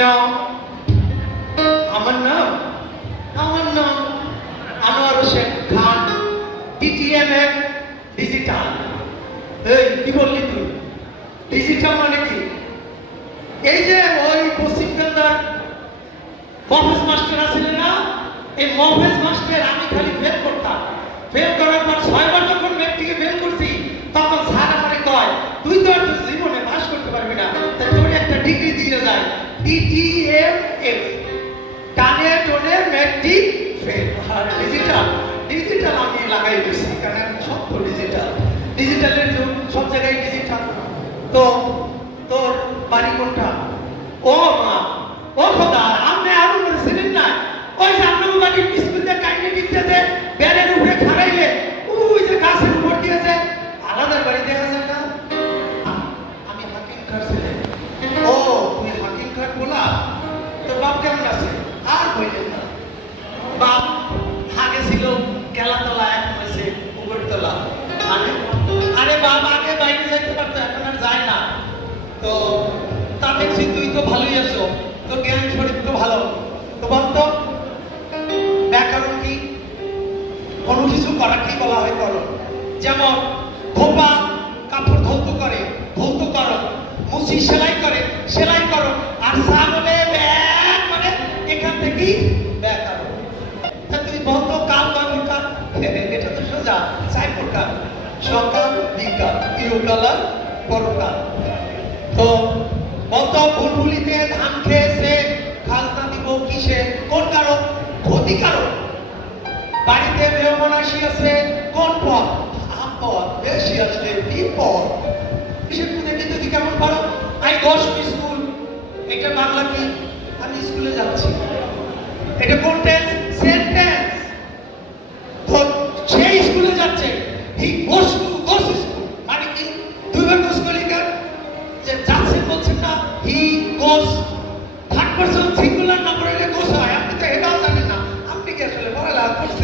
নাও আমার নাম আমার নাম আনোয়ার হোসেন খান টিটিএমএফ ডিজিটাল এই, কি বললি তুই? ডিজিটাল মানে কি? এই যে ওই পশ্চিম কেন্দ্রার মফেজ মাস্টার আছিলেন না, এই মফেজ মাস্টার আমি খালি ফেল করতাম। ফেল করার পর যায় ডিটিএমএফ টানে টোনে মেট্রিক ফেল। আর ডিজিটাল ডিজিটাল আমি লাগাই দিয়েছি কারণ সব তো ডিজিটাল ডিজিটালের যুগ, সব জায়গায় ডিজিটাল তো তোর বাড়ি কোনটা? ও মা, ও খোদা, আপনি আরও বলেছিলেন না? ওই যে আপনার বাড়ির স্কুল দিয়ে কাইনে দিতেছে বেড়ের উপরে খাড়াইলে? বাপ আগে বাইরে যাইতে পারতো, এখন আর যায় না। তো তা দেখছি তুই তো ভালোই আছো। তোর জ্ঞান শরীর তো ভালো। তো বলতো ব্যাকরণ কি? কোনো কিছু করাকে বলা হয় করণ যেমন, ধোপা কাপড় ধৌত করে, ধৌত করো। মুসি সেলাই করে, সেলাই করো। আর সা বলে ব্যাগ মানে এখান থেকেই ব্যাকরণ তুই বন্ধ বা বিকাল এটা তো সোজা চাই প্রকার সকাল, বিকাল ইরুকালার পরকাল। তো কত বুলবুলিতে ধান খেয়েছে, খাজনা দিব কিসে? কোন কারণ? ক্ষতিকারক। বাড়িতে মেহমান আসিয়াছে কোন পথ? আপদ বেশি আসলে মধ্যে কিন্তু তুই কেমন পারো? গোস টু স্কুল এটা বাংলা কি? আমি স্কুলে যাচ্ছি। এটা কোন টেন্স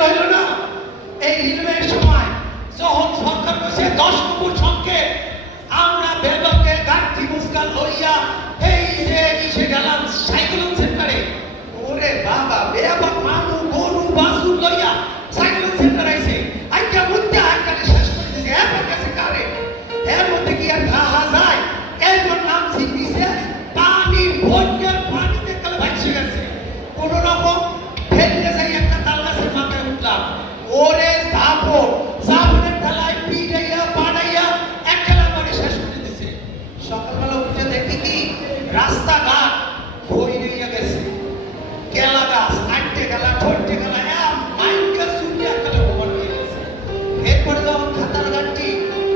রিমেল না। এই সময় যখন সরকার কইছে দশ আমরা গাঠি মুস্কান লইয়া এই যে গেলাম সাইকেল সেন্টারে। ওরে বাবা মানু, গরু বাসু লইয়া সাইকেল সেন্টার আইকা শেষ করে দিছে এর কাছে কারে? এর মধ্যে কি আর খাওয়া যায়? এরপর নাম পানির বন্যার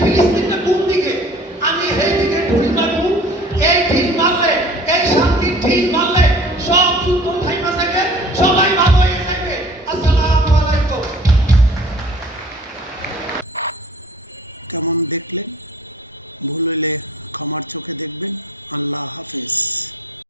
ফিলিস্তিনটা কোন দিকে? আমি সেই দিকে ঢুকবার